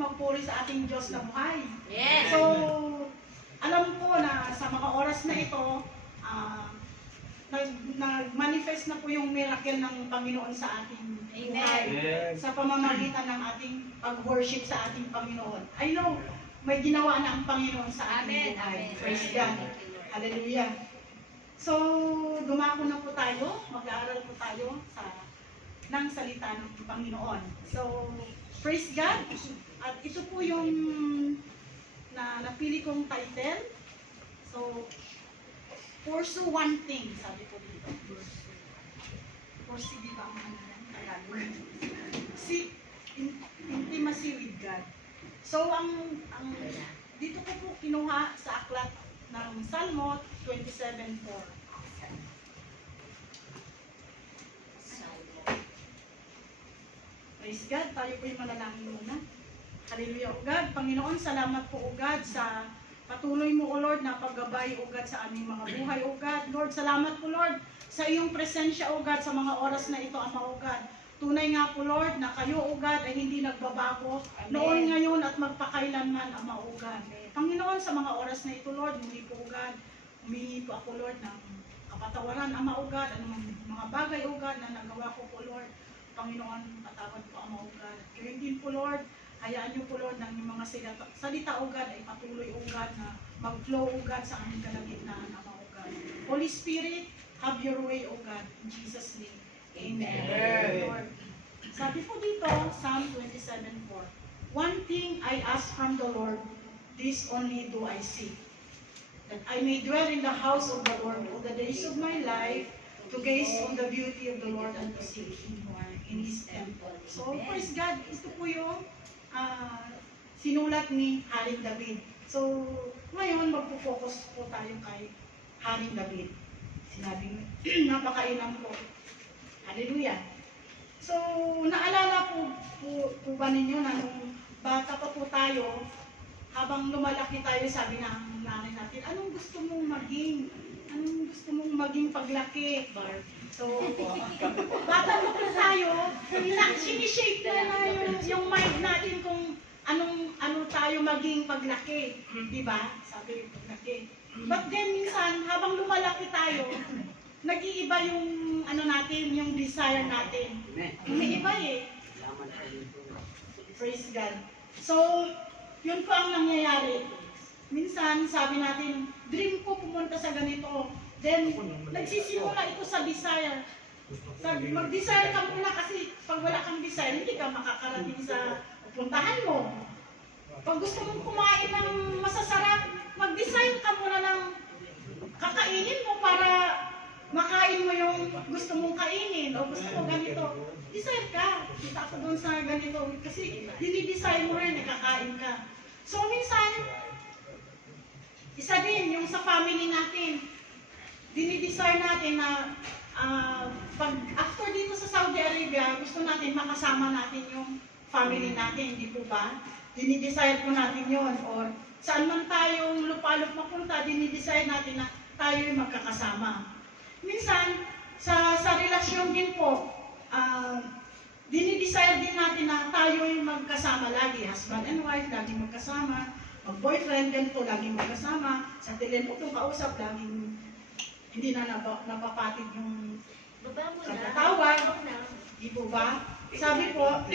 magpuri sa ating Diyos na buhay. Yes. So, alam ko na sa mga oras na ito, nag-manifest na po yung miracle ng Panginoon sa ating buhay. Sa pamamagitan ng ating pag-worship sa ating Panginoon. I know, may ginawa na ang Panginoon sa ating buhay. Praise God. Hallelujah. So, dumako na po tayo, mag-aaral po tayo ng salita ng Panginoon. So, praise God. At ito po yung napili kong title. So, pursue one thing, sabi ko dito. Pursue, di ba ang ano yan? Tagalog. Intimacy with God. So, dito ko po kinuha sa aklat ng Salmo 27:4. Praise God, tayo po yung manalangin muna. Hallelujah, O God. Panginoon, salamat po, O God, sa patuloy mo, O Lord, na paggabay, O God, sa aming mga buhay, O God. Lord, salamat po, Lord, sa iyong presensya, O God, sa mga oras na ito, Ama, O God. Tunay nga po, Lord, na kayo, O God, ay hindi nagbabago. Noon, ngayon, at magpakailanman, Ama, O God. Panginoon, sa mga oras na ito, Lord, hindi po, O God, humingi po ako, Lord, ng kapatawaran, Ama, O God, anong mga bagay, O God, na nagawa ko po, Lord. Panginoon, patawad po, Ama, O God. Gayon din po, Lord, hayaan niyo po, Lord, ng mga salita, O God, ay patuloy, O God, na mag-flow, O God, sa aming kalagitnaan, Ama, O God. Holy Spirit, have your way, O God. In Jesus' name, Amen. Lord. Sabi po dito, Psalm 27:4. One thing I ask from the Lord, this only do I seek, that I may dwell in the house of the Lord all the days of my life, to gaze on the beauty of the Lord and to seek Him in His temple. So, praise God, ito po yung sinulat ni Haring David. So, ngayon magpo-focus po tayo kay Haring David. Sinabing napakainam po. Hallelujah. So, naalala po ba ninyo na nung bata pa po tayo, habang lumalaki tayo, sabi ng nanay natin, anong gusto mong maging? Anong gusto mong maging paglaki? So, bata pa po tayo, sinishape na yung mind natin kung ano tayo maging paglaki. Diba? Sabi yung paglaki. But then, minsan, habang lumalaki tayo, nag-iiba yung natin, yung desire natin. Umiiba eh. Praise God. So, yun po ang nangyayari. Minsan, sabi natin, dream ko pumunta sa ganito. Then, nagsisimula ito sa desire. Mag-desire ka muna kasi pag wala kang desire, hindi ka makakarating sa puntahan mo. Pag gusto mong kumain ng masasarap, mag-desire ka muna ng kakainin mo para makain mo yung gusto mong kainin o gusto mo ganito. Desire ka. Kita ko doon sa ganito kasi dinidesire mo rin, nakakain ka. So minsan, isa din yung sa family natin, dinidesire natin na pag after dito sa Saudi Arabia, gusto natin makasama natin yung family natin, hindi po ba? Dinidesire po natin yon, or saan man tayong lupalop mapunta, dinidesire natin na tayo yung magkakasama. Minsan, sa relasyon din po, dinidesire din natin na tayo yung magkasama lagi. Husband and wife, lagi magkasama. Mag-boyfriend, ganito, lagi magkasama. Sa telepono kausap, laging hindi na napapatid yung pagkatawag. Di po ba? Sabi po,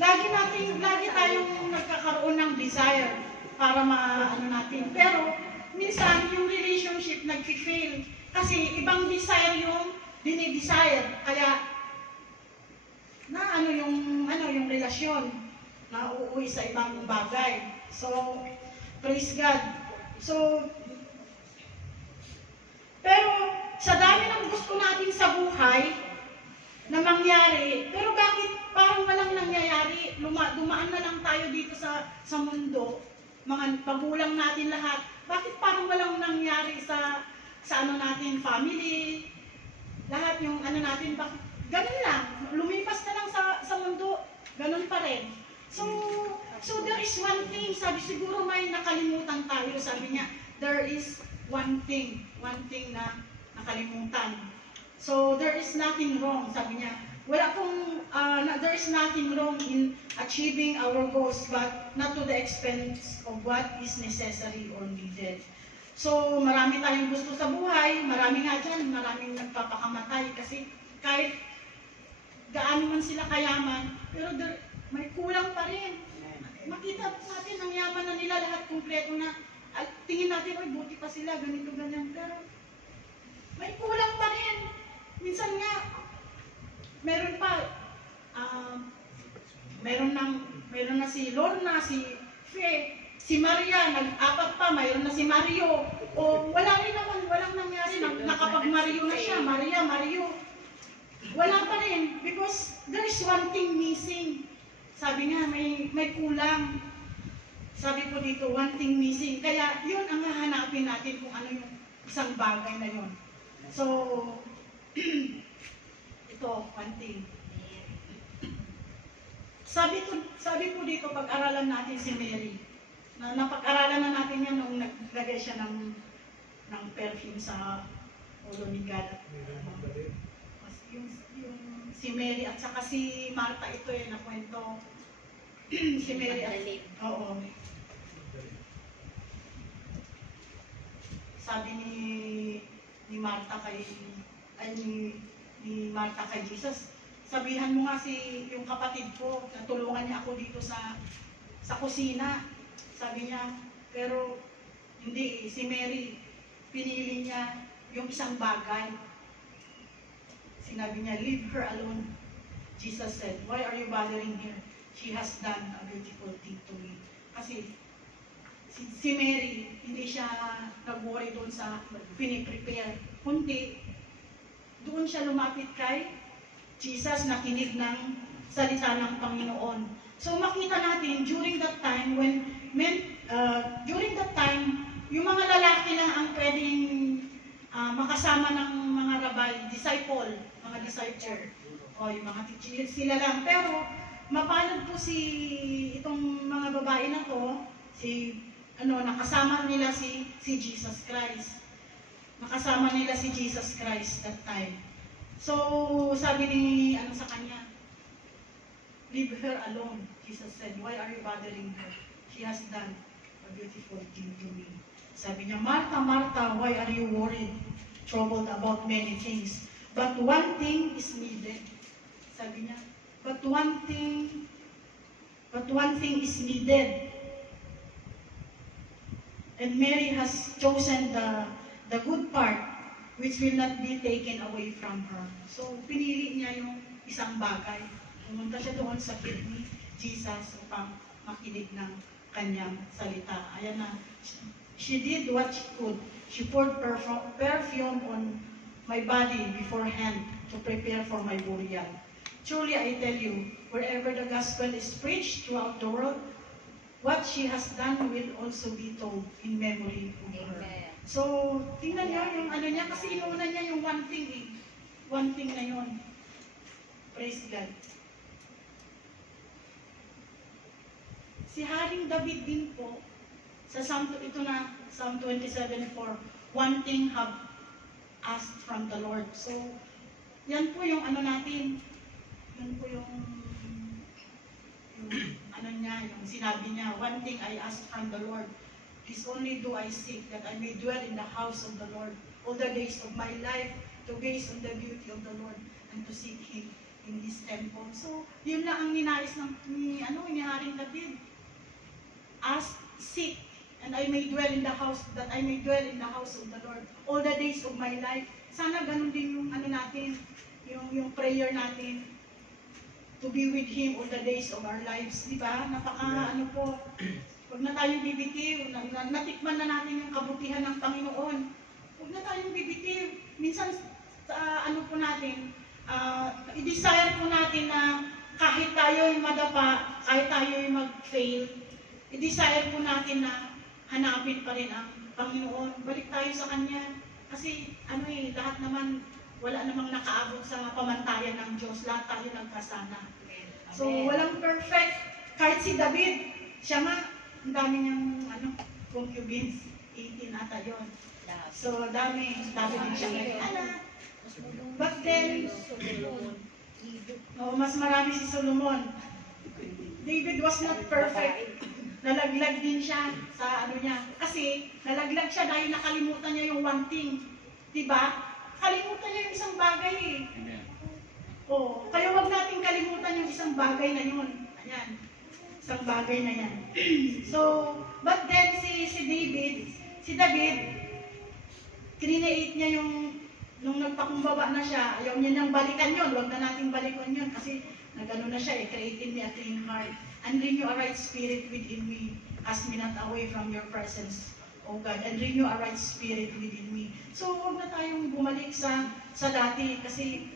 lagi tayong nagkakaroon ng desire para maano natin. Pero, minsan, yung relationship nag-fail. Kasi ibang desire yung dinidesire. Kaya, yung relasyon na uuwi sa ibang bagay. So, praise God. So, pero, sa dami ng gusto natin sa buhay na mangyari, pero bakit parang walang nangyayari? Dumaan na lang tayo dito sa mundo, mga pagulang natin lahat. Bakit parang walang nangyari sa natin, family, lahat yung natin, bakit ganun lang, lumipas na lang sa mundo, ganun pa rin. So there is one thing, sabi siguro may nakalimutan tayo, sabi niya, there is one thing na nakalimutan. So there is nothing wrong, sabi niya. Wala pong, there is nothing wrong in achieving our goals, but not to the expense of what is necessary or needed. So, marami tayong gusto sa buhay, marami nga dyan, maraming nagpapakamatay kasi kahit gaano man sila kayaman, pero may kulang pa rin. Makita natin ang yaman na nila, lahat kumpleto na. At tingin natin, oy, buti pa sila, ganito, ganyan. Pero may kulang pa rin. Minsan nga, meron pa, meron na si Lorna, si Fe, si Maria, nag-apat pa, mayroon na si Mario. O wala rin naman, walang nangyari. Nakapag-Mario na siya, Mario. Wala pa rin, because there is one thing missing. Sabi nga, may kulang. Sabi po dito, one thing missing. Kaya yun ang hahanapin natin kung ano yung isang bagay na yun. So, ito, one thing. Sabi po dito, pag-aralan natin si Mary. Napag-aralan na natin yan nung naglagay siya ng perfume sa ulo ni God. Yung si Mary at saka si Martha, ito yung nakwento. Si Mary at oo. Sabi ni Martha ni Martha kay Jesus, sabihan mo nga yung kapatid ko, natulungan niya ako dito sa kusina. Sabi niya, pero hindi, si Mary, pinili niya yung isang bagay. Sinabi niya, leave her alone. Jesus said, why are you bothering her? She has done a beautiful thing to me. Kasi si Mary, hindi siya nag-worry doon sa piniprepare. Kundi, doon siya lumapit kay Jesus, nakinig ng salita ng Panginoon. So makita natin, during that time, yung mga lalaki lang ang pwedeng makasama ng mga rabbi, disciple, mga disciple, o yung mga teacher, sila lang. Pero, mapalad po itong mga babae na to, nakasama nila si Jesus Christ. Nakasama nila si Jesus Christ that time. So, sabi sa kanya, leave her alone. Jesus said, why are you bothering her? She has done a beautiful thing to me. Sabi niya, Martha, Martha, why are you worried, troubled about many things? But one thing is needed. Sabi niya, but one thing is needed. And Mary has chosen the good part, which will not be taken away from her. So, pinili niya yung isang bagay. Pumunta siya doon sa feet ni Jesus upang makinig ng kanyang salita. Ayan na. She did what she could. She poured perfume on my body beforehand to prepare for my burial. Truly, I tell you, wherever the gospel is preached throughout the world, what she has done will also be told in memory of her. So, tingnan niyo yung niya, kasi inuuna niya yung one thing eh. One thing na yun. Praise God. Si Haring David din po, sa Psalm 27:4, one thing have asked from the Lord. So, yan po yung natin, yan po yung yung sinabi niya, one thing I asked from the Lord, is only do I seek that I may dwell in the house of the Lord all the days of my life, to gaze on the beauty of the Lord and to seek Him in His temple. So, yun lang ang ninais ni Haring David. Ask, seek, and I may dwell in the house, that I may dwell in the house of the Lord all the days of my life. Sana ganun din yung natin, yung prayer natin, to be with Him all the days of our lives. Di ba? Huwag na tayong bibitiw. Natikman na natin yung kabutihan ng Panginoon. Huwag na tayong bibitiw. Minsan, po natin, i-desire po natin na kahit tayo yung madapa, kahit tayo yung mag-fail, i-desire po natin na hanapin pa rin ang Panginoon. Balik tayo sa Kanya. Kasi, lahat naman, wala namang nakaabot sa pamantayan ng Diyos. Lahat tayo nagkasana. So, walang perfect. Kahit si David, siya nga, ang dami niyang concubines, 18 ata yun. So, dami din siya may anak. But then, Oh, mas marami si Solomon. David was not perfect. Nalaglag din siya sa ano niya. Kasi nalaglag siya dahil nakalimutan niya yung one thing. Diba? Kalimutan niya yung isang bagay eh. Amen. Oh, kaya wag nating kalimutan yung isang bagay na yun. Ayan. Isang bagay na yan. So, but then si David, create niya yung nung nagpakumbaba na siya, ayaw niya nang balikan yun. Wag na nating balikan yun kasi nagano na siya eh, create in me a clean heart and renew a right spirit within me. Cast me not away from your presence, O God, and renew a right spirit within me. So, huwag na tayong bumalik sa dati kasi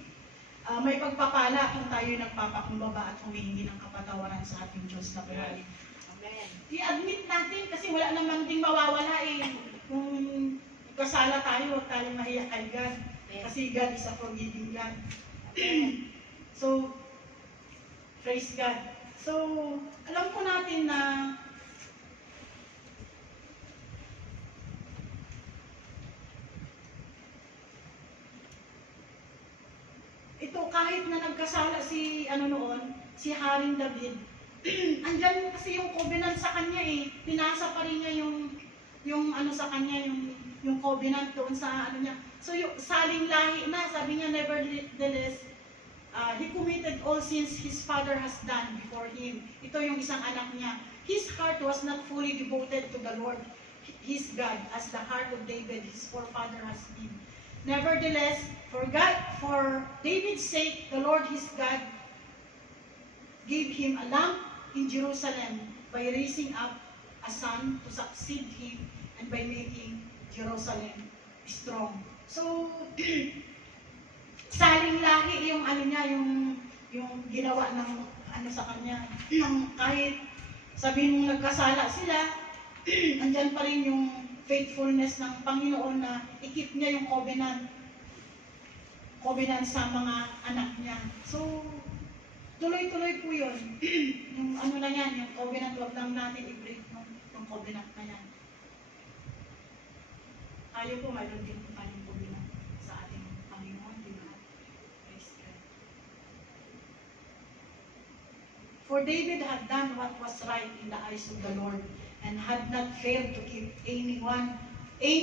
may pagpapala kung tayo nagpapakumbaba at humihingi ng kapatawaran sa ating Diyos na buhay. Amen. I-admit natin kasi wala naman ding mawawala eh. Kung kasala tayo, huwag tayong mahiya kay God. Kasi God is a forgiving God. So, praise God. So, alam po natin na ito, kahit na nagkasala si Haring David, andyan kasi yung covenant sa kanya eh. Pinasa pa rin niya yung ano sa kanya, yung covenant doon sa ano niya. So yung saling lahi na, sabi niya, nevertheless, he committed all sins his father has done before him. Ito yung isang anak niya. His heart was not fully devoted to the Lord, his God, as the heart of David, his forefather, has been. Nevertheless, for David's sake, the Lord his God gave him a lamp in Jerusalem by raising up a son to succeed him and by making Jerusalem strong. So, saling lahi yung ano niya, yung ginawa ng ano sa kanya, ng kahit sabihin mong nagkasala sila, andyan pa rin yung faithfulness ng Panginoon na ikip niya yung covenant sa mga anak niya. So, tuloy-tuloy po yun. Yung ano na yan, yung covenant, wag lang natin i-break yung covenant na yan. Tayo po, mayroon din po tayong covenant sa ating Panginoon, di ba? Praise God. For David had done what was right in the eyes of the Lord and had not failed to keep any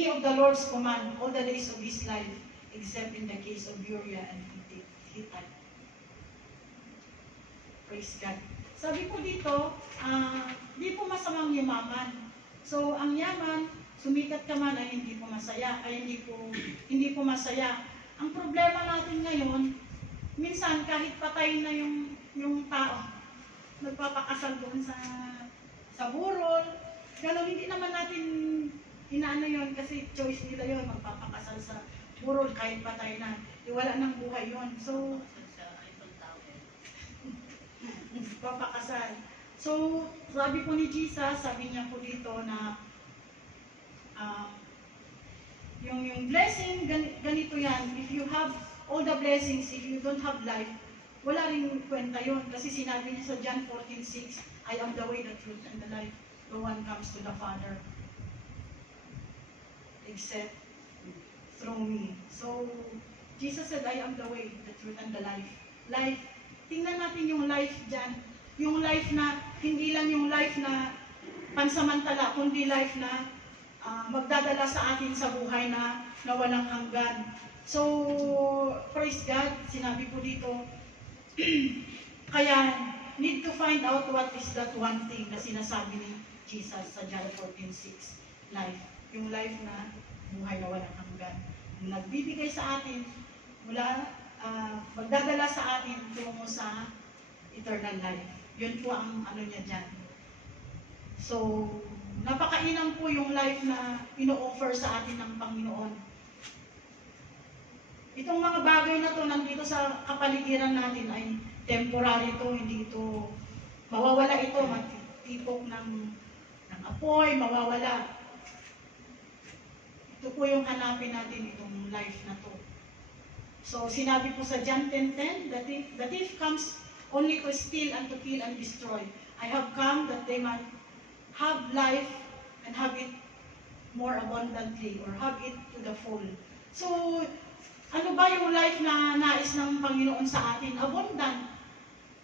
of the Lord's command all the days of his life, except in the case of Uriah and Hittite. Praise God. Sabi po dito, di po masamang yumaman. So, ang yaman, sumikat ka man ay hindi po masaya, hindi po masaya. Ang problema natin ngayon, minsan kahit patay na yung tao, nagpapakasal doon sa burol, gano'n, hindi naman natin inaano yon kasi choice nila yon magpapakasal sa burol kahit patay na. Wala ng buhay yon. So, papakasal. So, sabi po ni Jesus, sabi niya po dito na yung blessing, ganito yan. If you have all the blessings, if you don't have life, wala rin kwenta yun. Kasi sinabi niya sa John 14:6, I am the way, the truth, and the life. No one comes to the Father except through me. So, Jesus said, I am the way, the truth, and the life. Life. Tingnan natin yung life dyan. Yung life na, hindi lang yung life na pansamantala, kundi life na magdadala sa atin sa buhay na walang hanggan. So, praise God, sinabi po dito, kaya need to find out what is that one thing na sinasabi ni Jesus sa John 14:6. Life. Yung life na buhay na walang hanggan. Yung nagbibigay sa atin, magdadala sa atin tungo sa eternal life. Yun po ang ano niya dyan. So, napakainam po yung life na ino-offer sa atin ng Panginoon. Itong mga bagay na to nandito sa kapaligiran natin ay temporary to, hindi ito mawawala ito, matitipok ng apoy, mawawala. Ito po yung hanapin natin itong life na to. So, sinabi po sa John 10:10, the thief comes only to steal and to kill and destroy. I have come that they might have life and have it more abundantly, or have it to the full. So, Ano ba yung life na nais ng Panginoon sa atin? Abundant.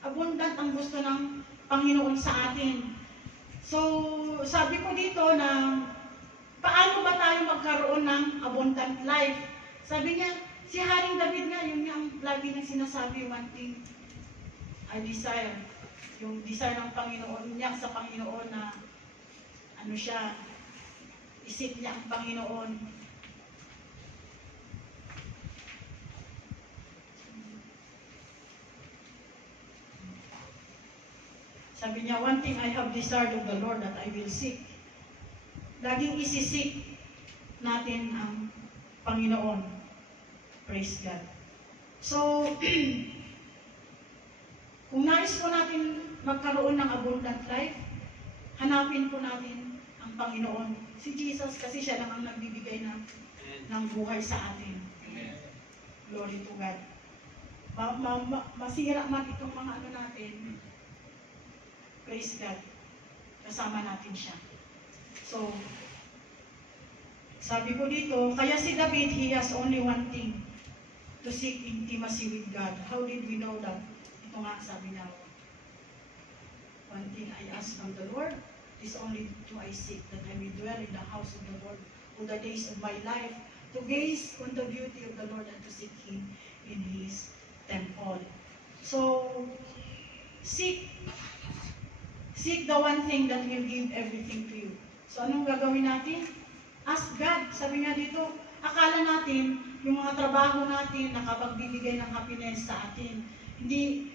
Abundant ang gusto ng Panginoon sa atin. So, sabi ko dito na paano ba tayo magkaroon ng abundant life? Sabi niya, si Haring David nga, yun nga ang lagi niyang sinasabi, one thing I desire. Yung desire ng Panginoon niya sa Panginoon na ano siya, isip niya ang Panginoon. Sabi niya, one thing I have desired of the Lord that I will seek. Laging isisik natin ang Panginoon. Praise God. So, kung nais po natin magkaroon ng abundant life, hanapin po natin ang Panginoon. Si Jesus kasi siya lang ang nagbibigay ng buhay sa atin. Glory to God. Masira man itong mga ano natin, praise God. Kasama natin siya. So, sabi ko dito, kaya si David, he has only one thing, to seek intimacy with God. How did we know that? Ito nga, sabi niya, one thing I ask from the Lord, is only to I seek, that I may dwell in the house of the Lord all the days of my life, to gaze on the beauty of the Lord and to seek Him in His temple. So, seek the one thing that will give everything to you. So, anong gagawin natin? Ask God. Sabi nga dito, akala natin, yung mga trabaho natin, nakapagbibigay ng happiness sa atin. Hindi,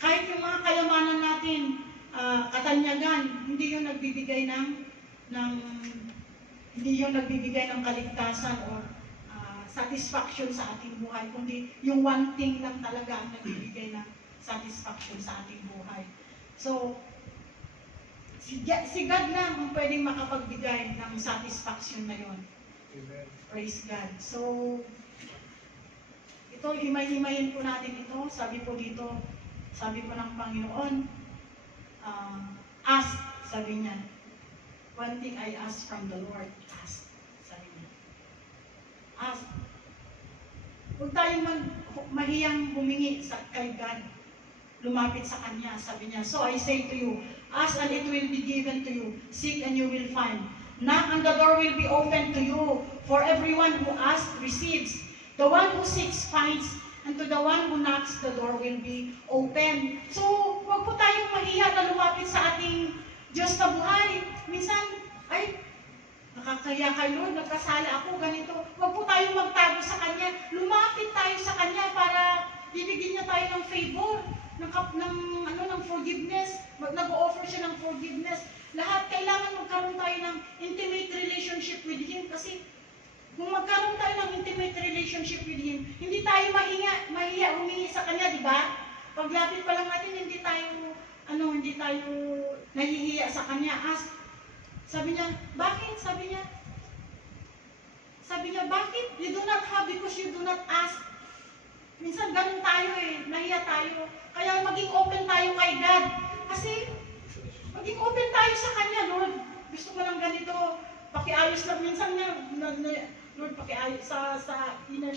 kahit yung mga kayamanan natin, katanyagan, hindi yung nagbibigay hindi yung nagbibigay ng kaligtasan or satisfaction sa ating buhay, kundi yung one thing lang talaga ang nagbibigay ng satisfaction sa ating buhay. So, si God lang ang pwedeng makapagbigay ng satisfaction na yon. Praise God. So, ito, himay-himayin po natin ito. Sabi po dito, sabi po ng Panginoon, ask, sabi niya. One thing I ask from the Lord, ask, sabi niya. Ask. Huwag tayong mahiyang humingi kay God. Lumapit sa Kanya, sabi niya. So I say to you, ask and it will be given to you. Seek and you will find. Knock and the door will be opened to you. For everyone who asks, receives. The one who seeks, finds. And to the one who knocks, the door will be open. So, huwag po tayong mahiya na lumapit sa ating Diyos na buhay. Minsan, ay, nakakaya kay Lord, nagkasala ako, ganito. Huwag po tayong magtago sa Kanya. Lumapit tayo sa Kanya para bibigyan niya tayo ng favor, ng forgiveness. Nag-o-offer siya ng forgiveness. Lahat, kailangan magkaroon tayo ng intimate relationship with Him kasi kung magkaroon tayo ng intimate relationship with Him, hindi tayo mahiya humingi sa Kanya, di ba? Paglapit pa lang natin, hindi tayo nahihiya sa Kanya. Ask. Sabi niya, bakit? Sabi niya, bakit? You do not have because you do not ask. Minsan ganun tayo nahiya tayo. Kaya maging open tayo kay God. Kasi, maging open tayo sa Kanya, Lord. Gusto ko lang ganito. Pakiayos lang. Minsan nga, Lord, pakiayos sa inner,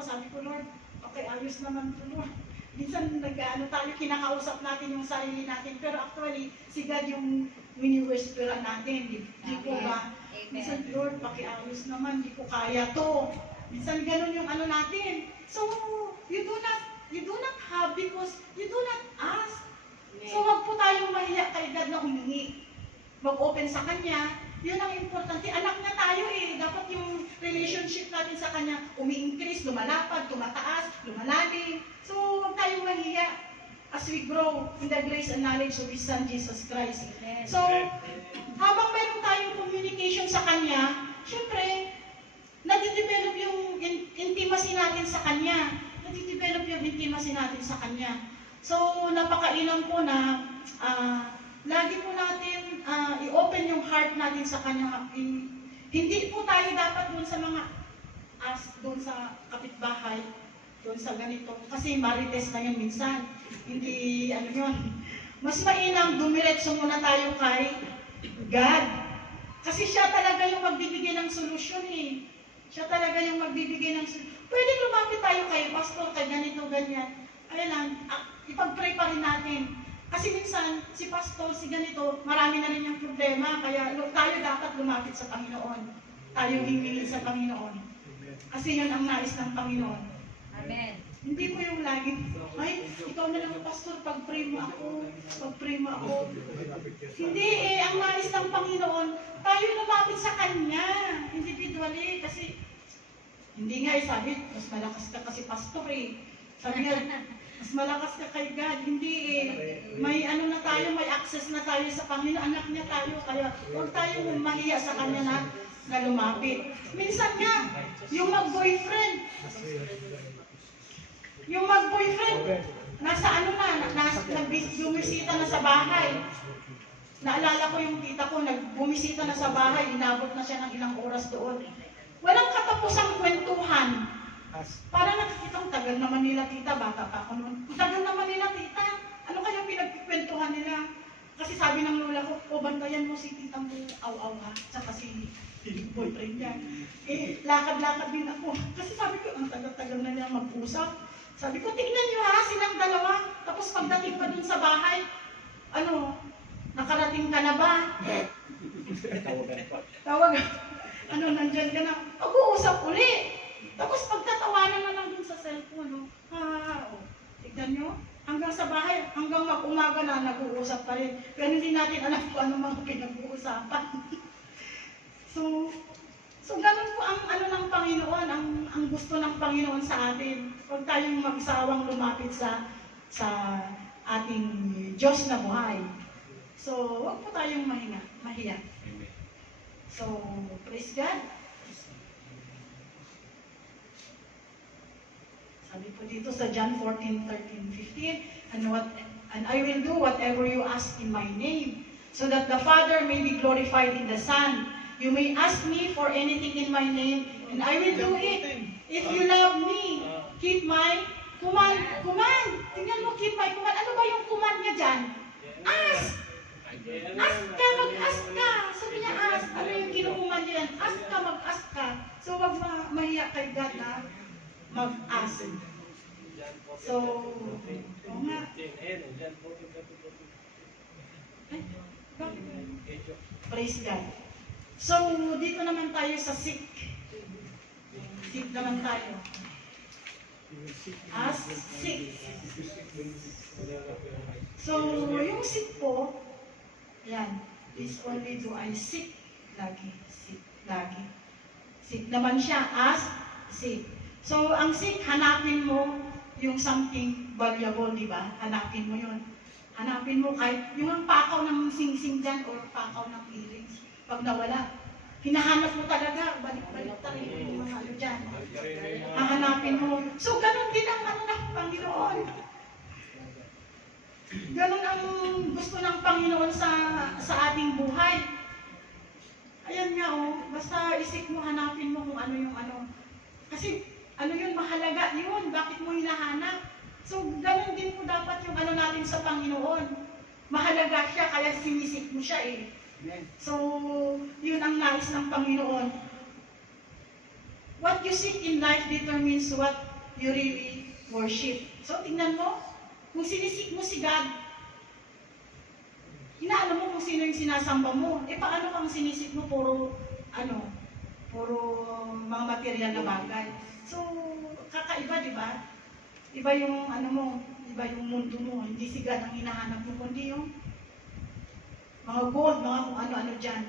sabi ko, Lord, pakiayos naman po, Lord. Minsan tayo, kinakausap natin yung sarili natin, pero actually, si God yung wini-whisperan natin, di po ba? Minsan, Lord, pakiayos naman, di ko kaya to. Minsan ganun yung natin. So, you do not have because you do not ask. So, wag po tayong mahiya kay God na humingi. Mag-open sa Kanya. Yun ang importante. Anak na tayo Dapat yung relationship natin sa Kanya umi-increase, lumalapad, tumataas, lumalalim. So, huwag tayong mahiya as we grow in the grace and knowledge of His Son, Jesus Christ. So, habang mayroon tayong communication sa Kanya, syempre, nadidevelop yung intimacy natin sa Kanya. Nadidevelop yung intimacy natin sa Kanya. So, napakailang po na lagi po natin i-open yung heart natin sa Kanya. Hindi po tayo dapat doon sa doon sa kapitbahay, doon sa ganito. Kasi marites na yun minsan. Hindi, yun. Mas mainam, dumiretso muna tayo kay God. Kasi siya talaga yung magbibigay ng solusyon Siya talaga yung magbibigay ng solusyon. pwedeng lumapit tayo kay pastor, kay ganito, ganyan. Kaya lang, ipag-pray pa rin natin. Kasi minsan, si pastor, si ganito, marami na rin yung problema, kaya tayo dapat lumapit sa Panginoon. Tayo hingingin sa Panginoon. Kasi yun ang nais ng Panginoon. Amen. Hindi po yung lagi, ay, ikaw na lang pastor, pag-pray mo ako, pag-pray mo ako. Hindi ang nais ng Panginoon, tayo lumapit sa Kanya, individually, kasi, hindi nga sabi, mas malakas ka kasi pastor Sabi nga, mas malakas ka kay God, hindi may ano na tayo, may access na tayo sa Panginoon, anak niya tayo, kaya huwag tayong mahiya sa Kanya na lumapit. Minsan nga, yung mag-boyfriend, nasa ano bumisita na sa bahay. Naalala ko yung tita ko, nagbumisita na sa bahay, inabot na siya ng ilang oras doon. Walang katapusang kwentuhan. Para nakikita, tagal naman nila tita, bata pa ako noon. Tagal naman nila tita, ano kaya pinagkikwentuhan nila? Kasi sabi ng lola ko, bantayan mo si tita mo, aw-aw ha, tsaka si boyfriend niya. Lakad-lakad din ako. Kasi sabi ko, ang tagal-tagal na nila mag-usap. Sabi ko, tingnan nyo ha, silang dalawa. Tapos pagdating pa dun sa bahay, nakarating ka na ba? Tawag, nandyan ka na. Pag-uusap uli. Tapos pagtatawanan na lang dun sa cellphone, tignan nyo, hanggang sa bahay, hanggang mag-umaga na, nag-uusap pa rin. Pero hindi natin alam kung ano mga pinag-uusapan. So ganun po ang ng Panginoon, ang gusto ng Panginoon sa atin. Huwag tayong magsawang lumapit sa ating Diyos na buhay. So, huwag po tayong mahiya. So, praise God. Sabi po dito sa John 14:13-15, and I will do whatever you ask in my name, so that the Father may be glorified in the Son. You may ask me for anything in my name, and I will do it. If you love me, keep my command. Tingnan mo, keep my command. Ano ba yung command niya dyan? Ask! Ask ka, mag-ask ka. Sabi niya, ask. Ano yung kinukuman niya yan? Ask ka, mag-ask ka. So, wag mahiya kay God na mag-ask. So, oo nga. Praise God. So, dito naman tayo sa seek. Seek naman tayo. Ask, seek. So, yung seek po, yan, is only do I seek. Lagi, seek, lagi. Seek naman siya, ask, seek. So, ang seek, hanapin mo yung something valuable, di ba? Hanapin mo yun. Hanapin mo kahit yung ang pakaw ng sing-sing dyan or pakaw ng earrings. Pag nawala, hinahanap mo talaga, balik-balik tayo yung mga ano dyan. Hahanapin mo. So, ganun din ang ng Panginoon. Ganun ang gusto ng Panginoon sa ating buhay. Ayan nga basta isip mo, hanapin mo kung ano yung ano. Kasi, ano yun, mahalaga yun. Bakit mo hinahanap? So, ganun din po dapat yung ano natin sa Panginoon. Mahalaga siya, kaya sinisik mo siya So, yun ang nais ng Panginoon. What you seek in life determines what you really worship. So, tingnan mo, kung sinisik mo si God, hinaalam mo kung sino yung sinasamba mo. Paano kang sinisik mo? Puro mga material na bagay. So, kakaiba, di ba? Iba yung iba yung mundo mo. Hindi si God ang hinahanap mo, kundi yung mga gold, mga kung ano-ano dyan.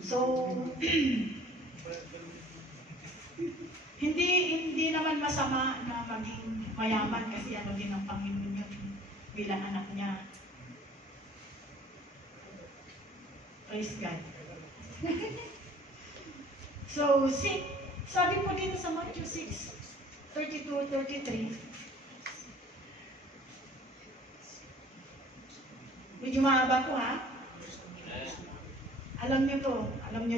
So, hindi naman masama na maging mayaman kasi ano din ang Panginoon yun bilang anak niya. Praise God. So, sabi po dito sa Matthew 6:32-33, medyo mahaba po ha? Alam niyo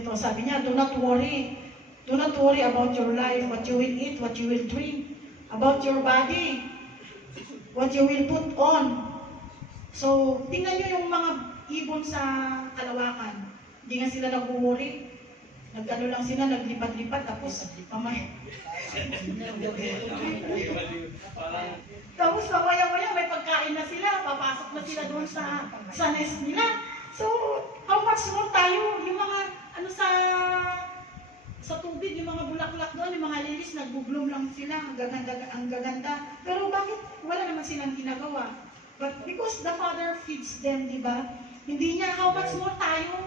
to. Sabi niya, do not worry about your life, what you will eat, what you will drink, about your body, what you will put on. So, tingnan niyo yung mga ibon sa kalawakan. Hindi nga sila nag-worry. Nag-ano lang sila, naglipat-lipat, tapos mamaya. Tapos mamaya-maya may pagkain na sila, papasok na sila doon sa nest nila. So, how much more tayo, yung mga ano sa tubig, yung mga bulaklak doon, yung mga lilis, nagbo-bloom lang sila, ang gaganda. Pero bakit wala naman silang ginagawa? But because the Father feeds them, di ba? Hindi niya, how much more tayo?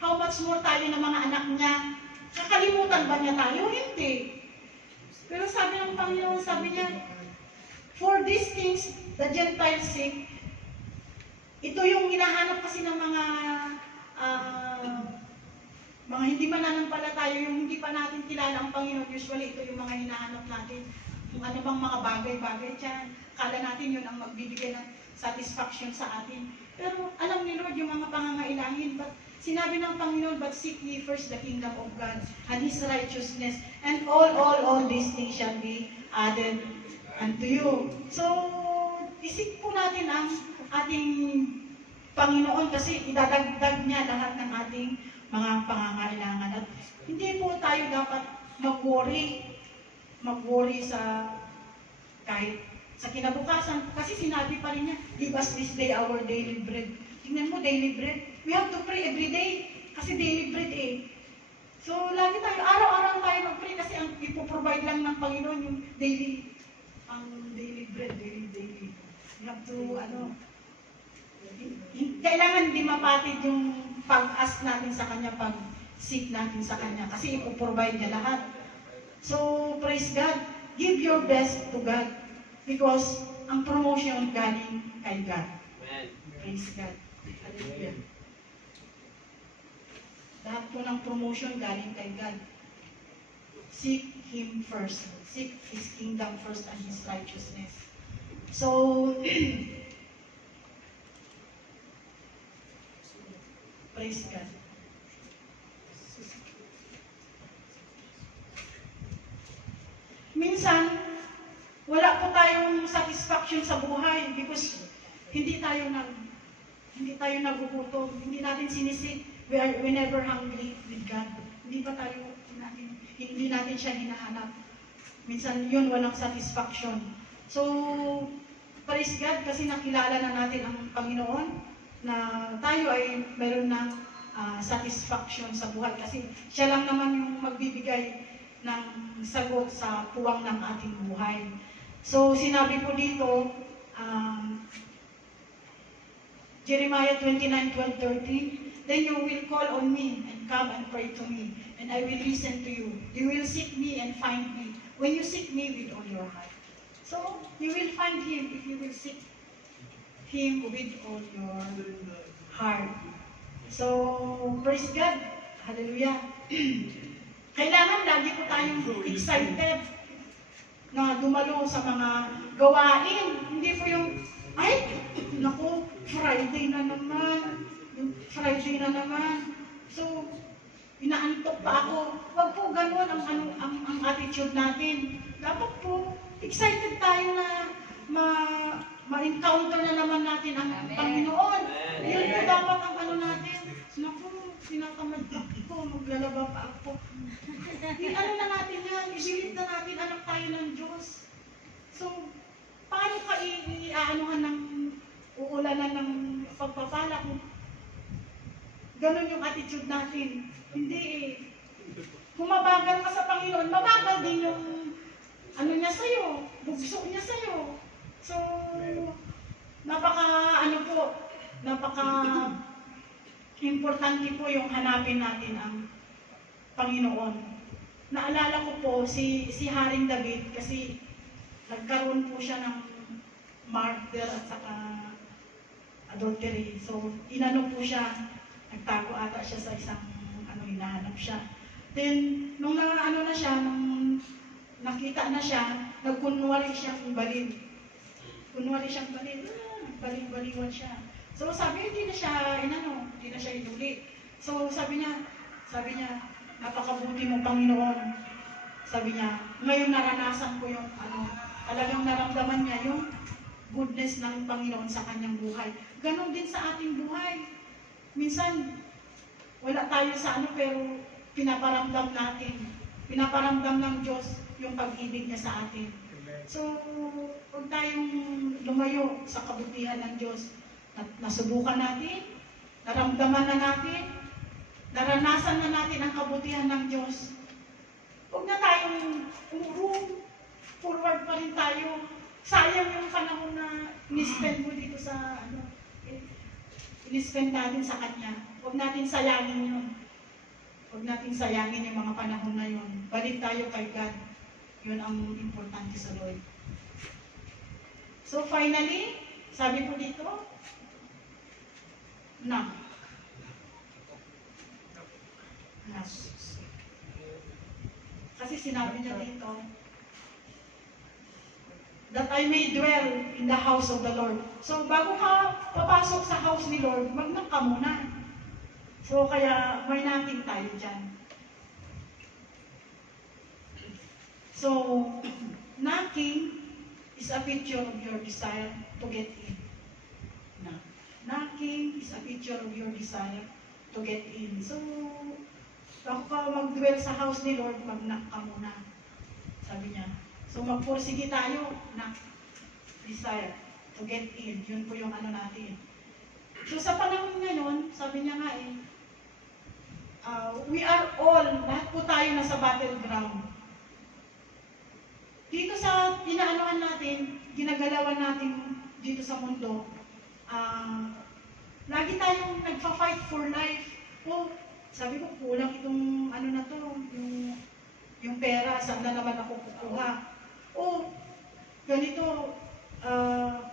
How much more tayo ng mga anak niya? Kakalimutan ba niya tayo? Hindi. Pero sabi ng Panginoon, sabi niya, for these things, the Gentiles seek. Ito yung hinahanap kasi ng mga hindi mananampalataya, yung hindi pa natin kilala ang Panginoon. Usually, ito yung mga hinahanap natin. Kung ano bang mga bagay-bagay dyan. Kala natin yun ang magbibigay ng satisfaction sa atin. Pero alam ni Lord yung mga pangangailangan. But sinabi ng Panginoon, but seek ye first the kingdom of God and His righteousness, and all these things shall be added unto you. So, isip po natin ang ating Panginoon kasi idadagdag niya lahat ng ating mga pangangailangan. At hindi po tayo dapat mag-worry sa kahit sa kinabukasan. Kasi sinabi pa rin niya, give us this day our daily bread. Tingnan mo, daily bread. We have to pray every day kasi daily bread eh. So, lagi tayo, araw-araw tayo mag-pray kasi ang ipoprovide lang ng Panginoon yung daily bread, daily. We have to, kailangan hindi mapatid yung pag-ask natin sa Kanya, pag-seek natin sa Kanya, kasi ipoprovide niya lahat. So, praise God. Give your best to God because ang promotion galing kay God. Amen. Praise God. Hallelujah. Lahat po ng promotion galing kay God. Seek Him first. Seek His kingdom first and His righteousness. So, praise God. Minsan, wala po tayong satisfaction sa buhay because hindi tayo nagugutom, hindi natin sinisik, we never hungry with God. Hindi natin siya hinahanap. Minsan yun, walang satisfaction. So, praise God kasi nakilala na natin ang Panginoon na tayo ay meron ng satisfaction sa buhay kasi siya lang naman yung magbibigay ng sagot sa puwang ng ating buhay. So, sinabi po dito, Jeremiah 29:12-13, then you will call on me and come and pray to me, and I will listen to you. You will seek me and find me when you seek me with all your heart. So, you will find Him if you will seek Him with all your heart. So, praise God. Hallelujah. Kailangan lagi po tayong excited na dumalo sa mga gawain. Hindi po yung, ay, naku, Friday na naman. Friday na naman. So, inaantok pa ako. Huwag po ganun ang attitude natin. Dapat po, excited tayo na ma-encounter na naman natin ang Panginoon. Yun po dapat ang natin. Naku, sinatamad ako, maglalaba pa ako. Na natin yan, i-believe na natin, anak tayo ng Diyos. So, paano ka uulanan ng pagpapala kung ganun yung attitude natin? Hindi eh. Kung mabagal ka sa Panginoon, mabagal din yung niya sa'yo, bugso niya sa'yo. So, importante po yung hanapin natin ang Panginoon. Naalala ko po si Haring David kasi nagkaroon po siya ng murder at saka adultery. So, inano po siya, nagtago ata siya sa isang hinahanap siya. Then, nung nakita na siya, nagkunwari siyang balin. Kunwari siyang balin, nagbaling-baliwan siya. So, sabi, hindi na siya hinuli. So, sabi niya, napakabuti mo, Panginoon. Sabi niya, ngayon naranasan ko yung talagang naramdaman niya yung goodness ng Panginoon sa kanyang buhay. Ganon din sa ating buhay. Minsan, wala tayo sa pero pinaparamdam natin. Pinaparamdam ng Diyos yung pag-ibig niya sa atin. So, huwag tayong lumayo sa kabutihan ng Diyos. Nasubukan natin, naramdaman na natin, naranasan na natin ang kabutihan ng Diyos. Huwag na tayong umurong, forward pa rin tayo. Sayang yung panahon na in-spend mo dito sa, in-spend natin sa Kanya. Huwag natin sayangin yun. Huwag natin sayangin yung mga panahon na yun. Balik tayo kay God. Yun ang importante sa Lord. So finally, sabi po dito, na. Kasi sinabi niya dito, that I may dwell in the house of the Lord. So bago ka papasok sa house ni Lord, mag-knock ka muna. So kaya may natin tayo dyan. So, knocking is a picture of your desire to get in. Knocking is a picture of your desire to get in. So, bago ka mag-dwell sa house ni Lord, mag-knock ka muna. Sabi niya. So, magpursige tayo na desire to get in. Yun po yung ano natin. So, sa panahon ngayon, sabi niya nga we are all, lahat po tayo nasa battleground. Dito sa inaanohan natin, ginagalawan natin dito sa mundo, lagi tayong nagfa-fight for life. Sabi ko, kulang itong ano na to, yung pera, saan na naman ako kukuha? Ganito,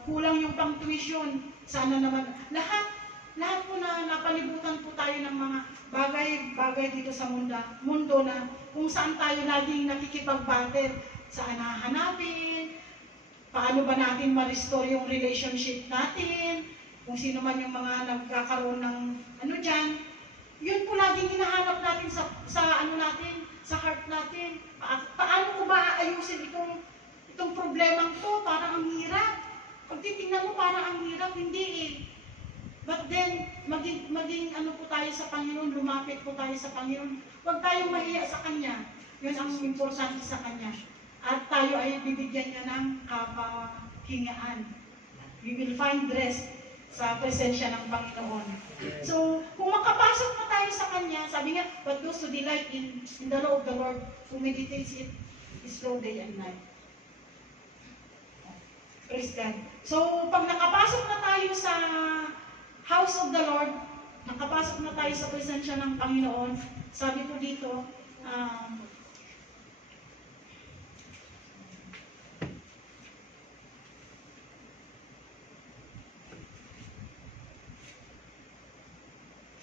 kulang yung pang-tuition, saan na naman? Lahat po na napalibutan po tayo ng mga bagay dito sa mundo na kung saan tayo laging nakikipag-battle, saan hahanapin, paano ba natin ma-restore yung relationship natin, kung sino man yung mga nagkakaroon ng ano dyan, yun po laging hinahanap natin sa ano natin, sa heart natin. Paano ko ba aayusin itong problemang to? Parang ang hirap. Pag titingnan mo, parang ang hirap. Hindi eh. But then, maging ano po tayo sa Panginoon, lumapit po tayo sa Panginoon. Huwag tayong mahiya sa Kanya. Yun ang importante sa Kanya. At tayo ay bibigyan niya ng kapahingaan. We will find rest sa presensya ng Panginoon. So, kung makapasok na tayo sa Kanya, sabi niya, but those who delight in the law of the Lord, who meditates it, is slow day and night. Praise God. So, pag nakapasok na tayo sa house of the Lord, nakapasok na tayo sa presensya ng Panginoon, sabi ko dito,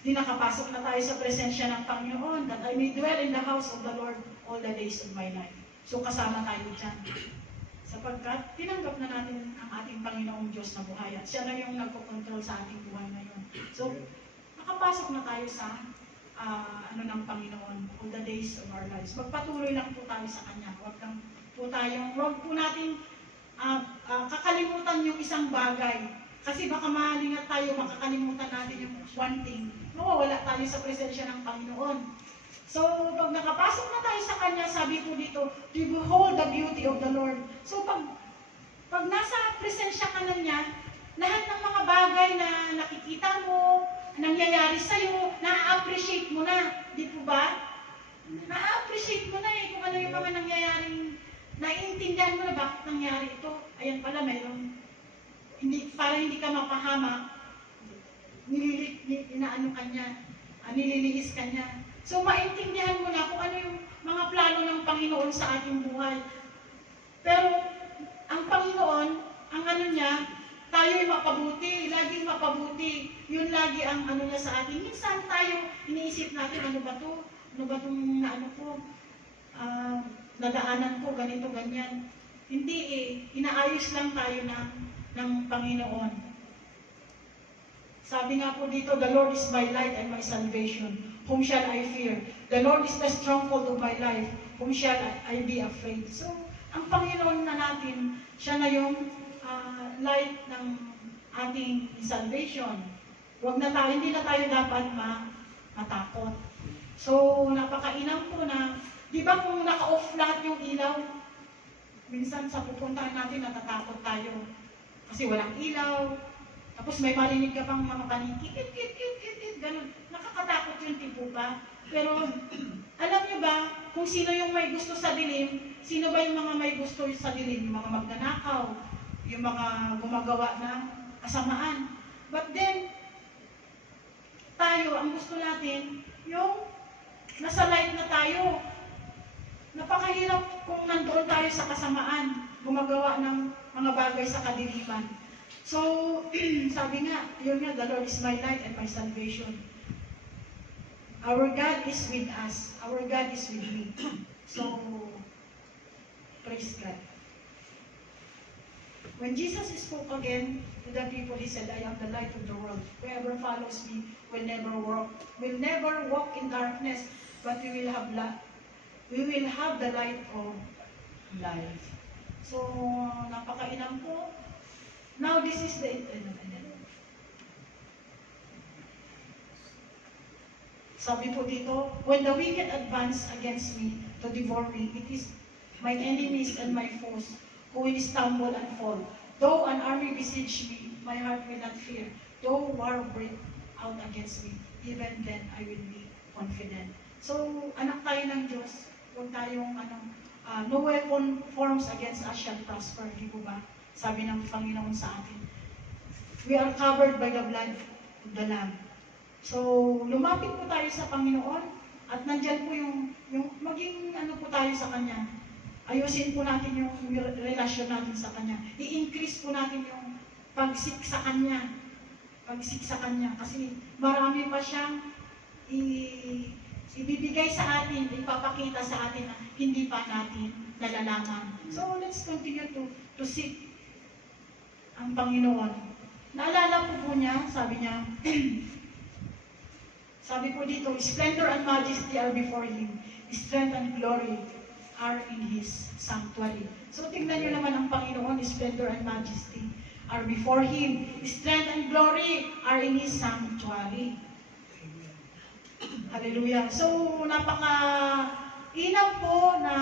nakapasok na tayo sa presensya ng Panginoon, that I may dwell in the house of the Lord all the days of my life. So kasama tayo dyan. Sapagkat tinanggap na natin ang ating Panginoong Diyos na buhay at siya na yung nagpo-control sa ating buhay ngayon. So, nakapasok na tayo sa ng Panginoon all the days of our lives. Magpatuloy lang po tayo sa Kanya. Huwag po natin kakalimutan yung isang bagay. Kasi baka mahalingat tayo, makakalimutan natin yung one thing. Mawawala tayo sa presensya ng Panginoon. So, pag nakapasok na tayo sa Kanya, sabi po dito, to behold the beauty of the Lord. So, pag nasa presensya ka na niya, lahat ng mga bagay na nakikita mo, nangyayari sa'yo, na-appreciate mo na. Di po ba? Na-appreciate mo na kung ano yung mga nangyayaring, naiintindihan mo na bakit nangyari ito. Ayan pala, mayroong para hindi ka mapahamak, nililihis ka niya. So, maintindihan mo na kung ano yung mga plano ng Panginoon sa ating buhay. Pero, ang Panginoon, ang ano niya, tayo'y mapabuti, laging mapabuti. Yun lagi ang ano niya sa atin. Minsan tayo, iniisip natin, ano ba to? Ano ba itong nadaanan ko, ganito, ganyan. Hindi eh, inaayos lang tayo ng Panginoon. Sabi nga po dito, the Lord is my light and my salvation. Whom shall I fear? The Lord is the stronghold of my life. Whom shall I be afraid? So, ang Panginoon na natin, siya na yung light ng ating salvation. Hindi na tayo dapat matakot. So, napakainam po na, di ba kung naka-off lahat yung ilaw, minsan sa pupuntahan natin natatakot tayo. Kasi walang ilaw, tapos may marinig ka pang mga paniki, ganun. Nakakatakot yung tipo pa. Pero, alam niyo ba, kung sino yung may gusto sa dilim, sino ba yung mga may gusto sa dilim? Yung mga magnanakaw, yung mga gumagawa ng kasamaan. But then, tayo, ang gusto natin, yung nasa light na tayo. Napakahirap kung nandoon tayo sa kasamaan, gumagawa ng mga bagay sa kadiliman. So, sabi nga, yun nga, the Lord is my light and my salvation. Our God is with us. Our God is with me. So, praise God. When Jesus spoke again to the people, He said, I am the light of the world. Whoever follows me will never walk in darkness, but we will have the light of life. So, napakainam po. Now, this is the sabi po dito, when the wicked advance against me to devour me, it is my enemies and my foes who will stumble and fall. Though an army besiege me, my heart will not fear. Though war break out against me, even then I will be confident. So, anak tayo ng Diyos, huwag tayong no weapon forms against us shall prosper, di po ba? Sabi ng Panginoon sa atin. We are covered by the blood of the Lamb. So, lumapit po tayo sa Panginoon at nandyan po yung maging po tayo sa Kanya. Ayusin po natin yung relasyon natin sa Kanya. I-increase po natin yung pagsik sa Kanya. Pagsik sa Kanya. Kasi marami pa siyang ibibigay sa atin, ipapakita sa atin na hindi pa natin nalalaman. So, let's continue to seek ang Panginoon. Naalala po niya, sabi niya, sabi po dito, splendor and majesty are before Him. Strength and glory are in His sanctuary. So tingnan niyo naman ang Panginoon, splendor and majesty are before Him. Strength and glory are in His sanctuary. Hallelujah. So napaka-inam po na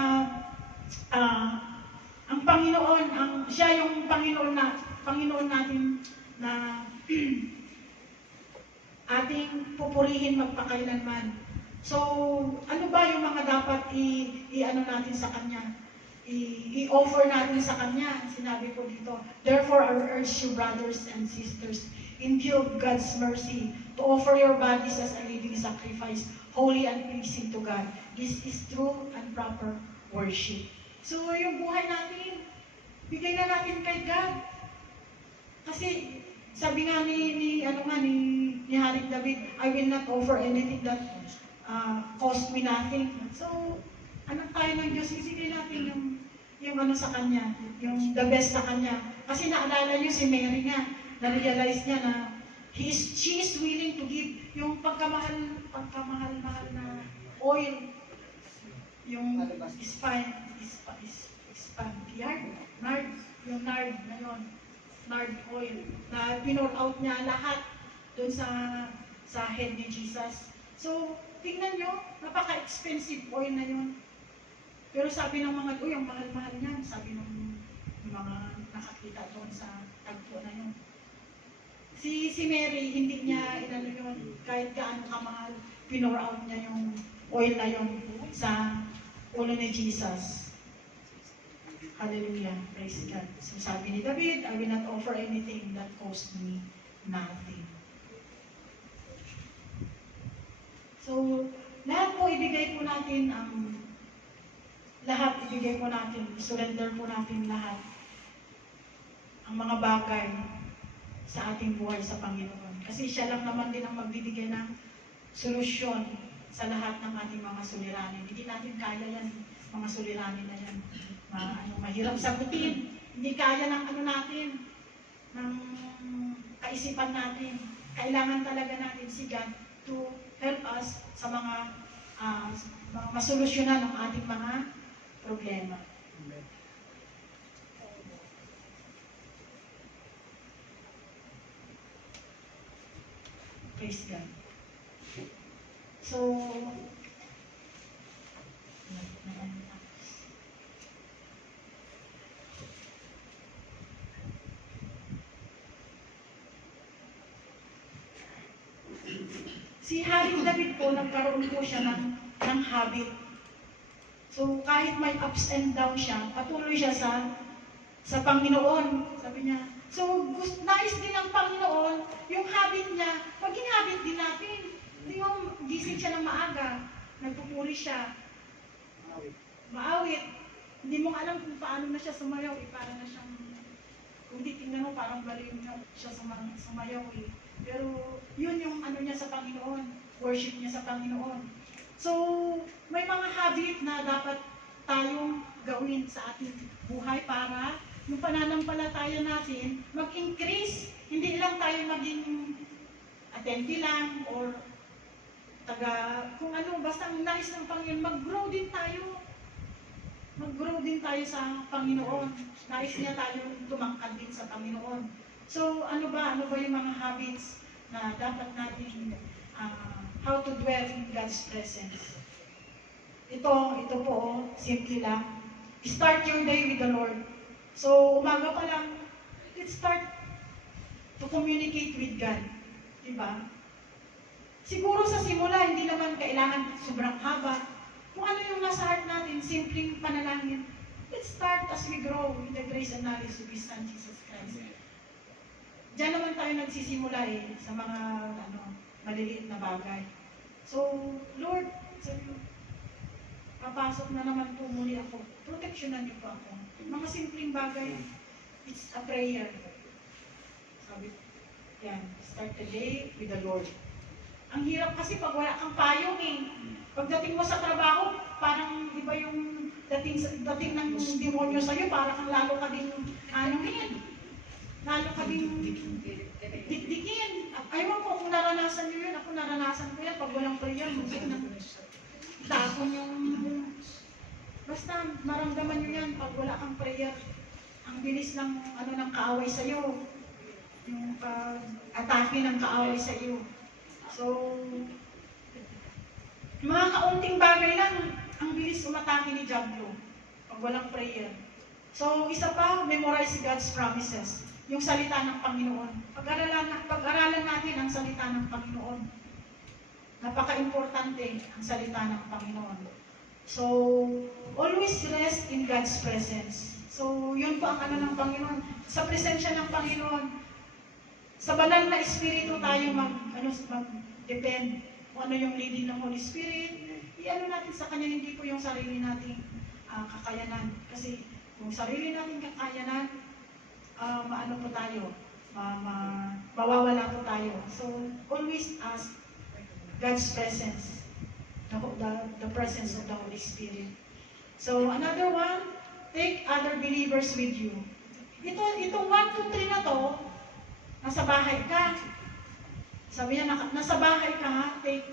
ang Panginoon, siya yung Panginoon natin na ating pupurihin magpakailanman. So, ano ba yung mga dapat natin sa Kanya? I-offer natin sa Kanya. Sinabi po dito, therefore I urge you, brothers and sisters, in view of God's mercy, to offer your bodies as a living sacrifice, holy and pleasing to God. This is true and proper worship. So, yung buhay natin, bigay na natin kay God. Kasi, sabi nga ni Haring David, I will not offer anything that cost me nothing. So, anak tayo ng Diyos, ibigay natin yung sa Kanya, yung the best sa Kanya. Kasi naalala niyo si Mary nga, na-realize niya na she is willing to give yung pagkamahal na oil, yung nard oil, na pinor out niya lahat doon sa head ni Jesus. So, tingnan nyo, napaka-expensive oil na yun. Pero sabi ng mga, ang mahal-mahal niyan, sabi ng mga nakakita doon sa tagpo na yun. Si Mary, hindi niya yun, kahit gaano kamahal, pinor out niya yung oil na yun sa ulo ni Jesus. Hallelujah. Praise God. So sabi ni David, I will not offer anything that cost me nothing. So, lahat po ibigay po natin surrender po natin lahat ang mga bagay sa ating buhay sa Panginoon. Kasi siya lang naman din ang magbibigay ng solusyon sa lahat ng ating mga suliranin. Hindi natin kaya yan, mga suliranin na yan. Mahirap sagutin. Hindi kaya ng natin, ng kaisipan natin. Kailangan talaga natin si God to help us sa mga masolusyonan ng ating mga problema. Praise God. So, Si Haring David po, nagkaroon po siya ng habit. So, kahit may ups and downs siya, patuloy siya sa Panginoon. Sabi niya, so, nais din ng Panginoon, yung habit niya, maging habit din natin. Hindi yung gising siya ng maaga, nagpupuri siya, maawit. Hindi mo alam kung paano na siya sumayaw, para na siyang, kung titingnan mo, parang baliw na siya sumayaw Pero, yun yung ano niya sa Panginoon, worship niya sa Panginoon. So, may mga habit na dapat tayong gawin sa ating buhay para yung pananampalataya natin mag-increase. Hindi lang tayo maging attendee lang or kung ano, basta ang nais ng Panginoon, mag-grow din tayo. Mag-grow din tayo sa Panginoon. Nais niya tayo tumangkad din sa Panginoon. So, ano ba yung mga habits na dapat natin how to dwell in God's presence? Ito po, simple lang. Start your day with the Lord. So, umaga pa lang, let's start to communicate with God. Diba? Siguro sa simula, hindi naman kailangan sobrang haba. Kung ano yung nasa heart natin, simpleng panalangin. Let's start as we grow in the grace and knowledge of His Son, Jesus Christ. Diyan naman tayo nagsisimula sa mga maliliit na bagay. So, Lord, papasok na naman po muli ako. Proteksyonan niyo po ako. Mga simpleng bagay, it's a prayer. Sabi, yan, start the day with the Lord. Ang hirap kasi pag wala kang payong Pagdating mo sa trabaho, parang iba yung dating ng demonyo sa'yo, parang kang lalo ka din, lalo ka din dikdikin. Ayaw ko kung naranasan nyo yun, ako naranasan ko yan, pag walang prayer, tapon yung, basta maramdaman nyo yan, pag wala kang prayer, ang bilis ng kaaway sa'yo, yung pag-atake ng kaaway sa'yo. So, mga kaunting bagay lang, ang bilis umatake ni Diablo pag walang prayer. So, isa pa, memorize God's promises. Yung salita ng Panginoon. Pag-aralan natin ang salita ng Panginoon. Napaka-importante ang salita ng Panginoon. So, always rest in God's presence. So, yun po ang ng Panginoon. Sa presensya ng Panginoon, sa banal na Espiritu tayo mag-depend kung ano yung leading ng Holy Spirit. I-ano natin sa Kanya, hindi po yung sarili nating kakayanan. Kasi kung sarili nating kakayanan, maano po tayo, mawawala po tayo. So, always ask God's presence, the presence of the Holy Spirit. So, another one, take other believers with you. Itong 1, 2, 3 na to, nasa bahay ka. Sabi niya, nasa bahay ka, take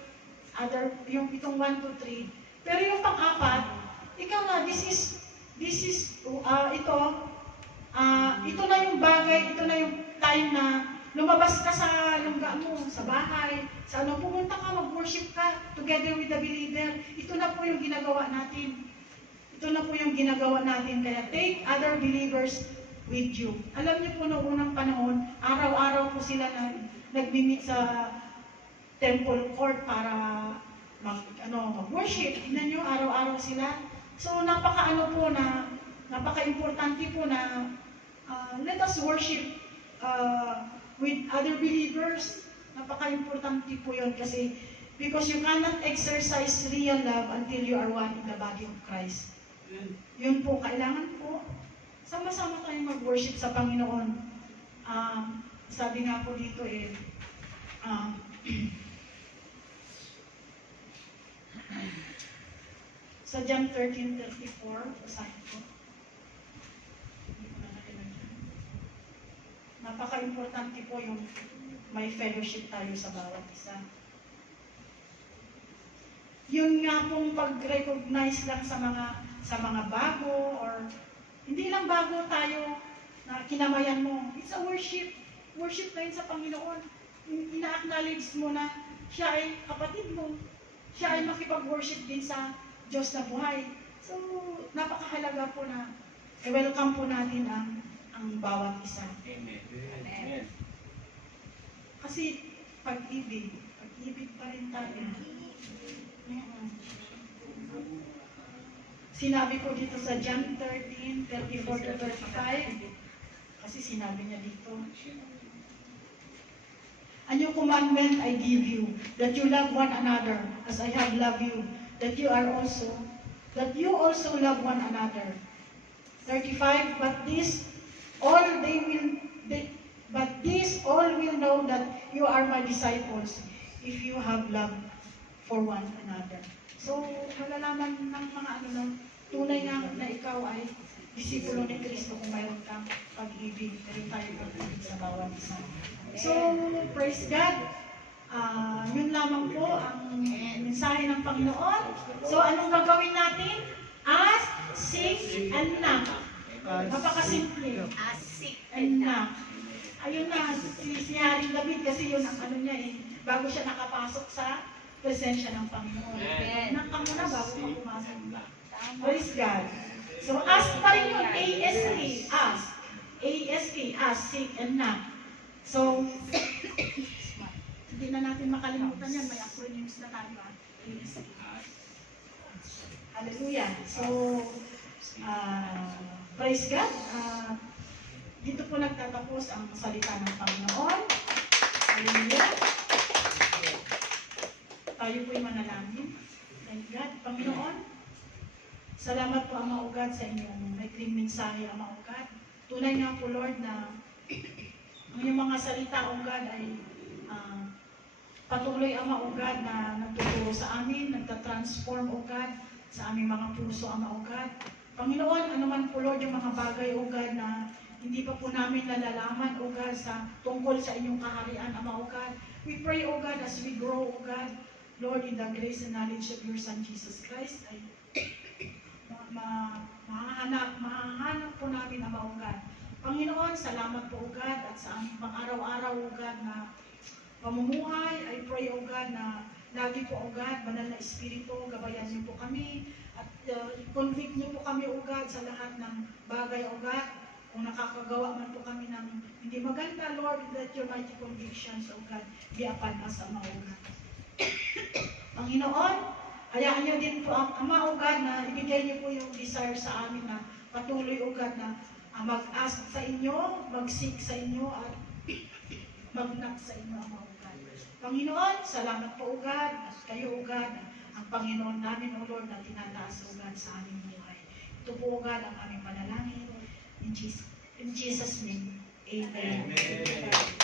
other, itong 1, 2, 3. Pero yung pang-apat, ikaw na, ito na yung bagay, ito na yung time na lumabas ka sa lungga mo, sa bahay, pumunta ka, mag-worship ka, together with the believer. Ito na po yung ginagawa natin. Kaya take other believers with you. Alam niyo po, noong unang panahon, araw-araw po sila nag-meet sa temple court para mag-worship. Tingnan niyo, araw-araw sila. So, napaka-importante po na let us worship with other believers. Napaka-importante po yun kasi because you cannot exercise real love until you are one in the body of Christ. Yun po, kailangan po sama-sama tayong mag-worship sa Panginoon. Sabi nga po dito sa John 13:34, basahin ko. Napaka-importante po yung may fellowship tayo sa bawat isa. Yun nga pong pag-recognize lang sa mga bago or hindi lang bago tayo na kinamayan mo. It's a worship. Worship na yun sa Panginoon. Ina-acknowledge mo na siya ay kapatid mo. Siya ay makipag-worship din sa Diyos na buhay. So, napakahalaga po na welcome po natin ang bawat isa. Amen. Kasi pag-ibig pa rin tayo. Sinabi ko dito sa John 13:34-35, kasi sinabi niya dito, "A new commandment I give you, that you love one another as I have loved you, that you also love one another." 35, "But this all will know that you are my disciples if you have love for one another." So, malalaman ng mga tunay nga na ikaw ay disipulo ni Kristo kung mayroon kang pag-ibig, mayroon tayo pag-ibig sa bawat isa. So, praise God. Yun lamang po ang mensahe ng Panginoon. So, anong gagawin natin? Ask, seek, and knock. Napakasimple. Ask, seek, And knock. Ayun na, si Haring David kasi yun ang niya bago siya nakapasok sa presensya ng Panginoon. Knock ka muna bago ka pumasok. Praise God. So, ask pa rin yun. ASK. Ask. ASK. Ask, seek, and knock. So, hindi na natin makalimutan yan. May acronyms na tayo. ASK. Hallelujah. So, praise God. Dito po nagtatapos ang salita ng Panginoon. Hallelujah. Tayo po'y manalangin. Thank God. Panginoon, salamat po, Ama Ugad, sa inyong maikling mensahe, Ama Ugad. Tunay nga po, Lord, na ang inyong mga salita, Ugad, ay patuloy, Ama Ugad, na nagtuturo sa amin, nagtatransform, Ugad, sa aming mga puso, Ama Ugad. Panginoon, anuman po, Lord, yung mga bagay, Ugad, na hindi pa po namin nalalaman, Ugad, sa tungkol sa inyong kaharian, Ama Ugad. We pray, Ugad, as we grow, Ugad, Lord, in the grace and knowledge of your Son, Jesus Christ, ay mahahanap po namin, Ama Ugad. Panginoon, salamat po, Ugad, at sa aming pang-araw-araw, Ugad, na pamumuhay. I pray, Ugad, na lagi po, Ugad, banal na Espiritu, gabayan niyo po kami, at convict niyo po kami, Ugad, sa lahat ng bagay, Ugad. Kung nakakagawa man po kami ng hindi maganda, Lord, let your mighty convictions, Ugad, be upon us, Ama Ugad. Panginoon, hayaan niyo din po ang Ama Ugad na ibigay niyo po yung desire sa amin na patuloy, Ugad, na mag-ask sa inyo, mag-seek sa inyo, at mag-knock sa inyo, Ama Ugad. Panginoon, salamat po, Ugad, at kayo, Ugad, ang Panginoon namin, O Lord, na tinataas, Ugad, sa aming buhay. Ito po, Ugad, ang aming panalangin. In Jesus' name, Amen. Amen.